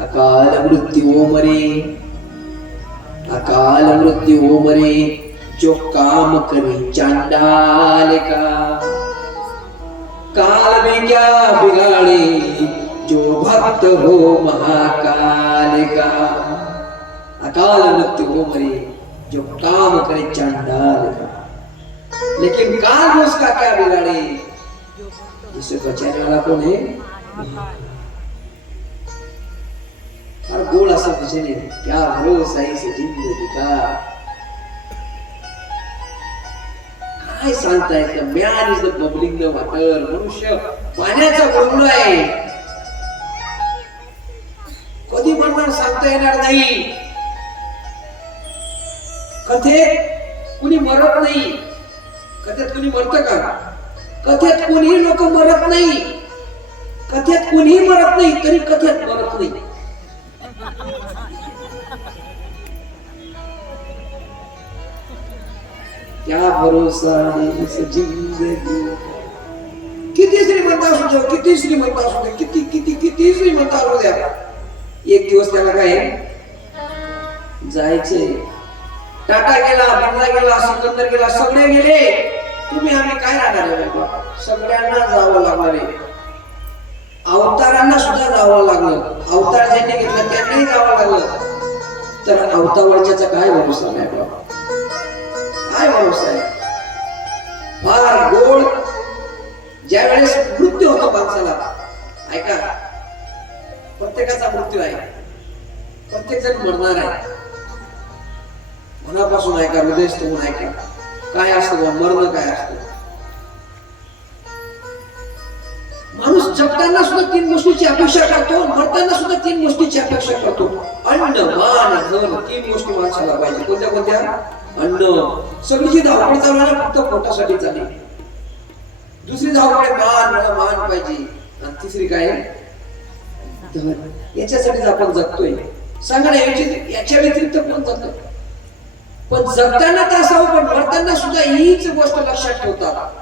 अकाल मृत्यु हो मरे, अकाल मृत्यु हो मरे, जो काम करे चांडाल का। काल भी क्या बिगाड़े, जो भक्त हो महाकाल का। अकाल मृत्यु हो मरे, जो काम करे चांडाल का। लेकिन काल उसका क्या बिगाड़े, जिसे बचाने वाला कौन है? और गोल असा बचने क्या भरोसा इस जिंदगी का। काय सांगताय का? Man is the bubbling the water. मनुष्य पाण्याचा गुंड आहे. कधी म्हणणार सांगता येणार नाही. कथेत कुणी मरत नाही. कथेत कुणी मरत का? कथेत कुणी लोक मरत नाही. कथेत कुणी मरत नाही तरी कथेत मरत नाही. क्या भरोसा इस जिंदगी. किती श्रीमंत असू द्या, किती श्रीमंत असू द्या, किती किती किती श्रीमंत असू द्या, एक दिवस त्याला काय जायचे. टाटा गेला, बिर्ला गेला, सिकंदर गेला, सगळे गेले. तुम्ही आम्ही काय राहणार आहे? सगळ्यांना जावं लागणार आहे. अवतारांना सुद्धा जावं लागलं. अवतार ज्यांनी घेतला त्यांनाही जावं लागलं. तर अवतारवरच्याचा काय भरोसा नाही बाबा. काय भरोसा आहे? फार गोड ज्या वेळेस मृत्यू होतो माणसाला. ऐका, प्रत्येकाचा मृत्यू आहे. प्रत्येक जण मरणार आहे. मनापासून ऐका, हृदयस्थून ऐका. काय असतं मरण, काय असतं. माणूस जगताना सुद्धा तीन गोष्टीची अपेक्षा करतो, मरताना सुद्धा तीन गोष्टीची अपेक्षा करतो. अन्न, मान, धन, तीन गोष्टी माणसाला पाहिजे. कोणत्या कोणत्या? अन्न. सगळीची धावपळ चालू आहे फक्त पोटासाठी चालली. दुसरी धावपळ मान, मला मान पाहिजे. आणि तिसरी काय? धन. याच्यासाठीच आपण जगतोय. सांगा ना, याच्या व्यतिरिक्त कोण जगतो? पण जगताना तर असावं, पण मरताना सुद्धा हीच गोष्ट लक्षात ठेवतात.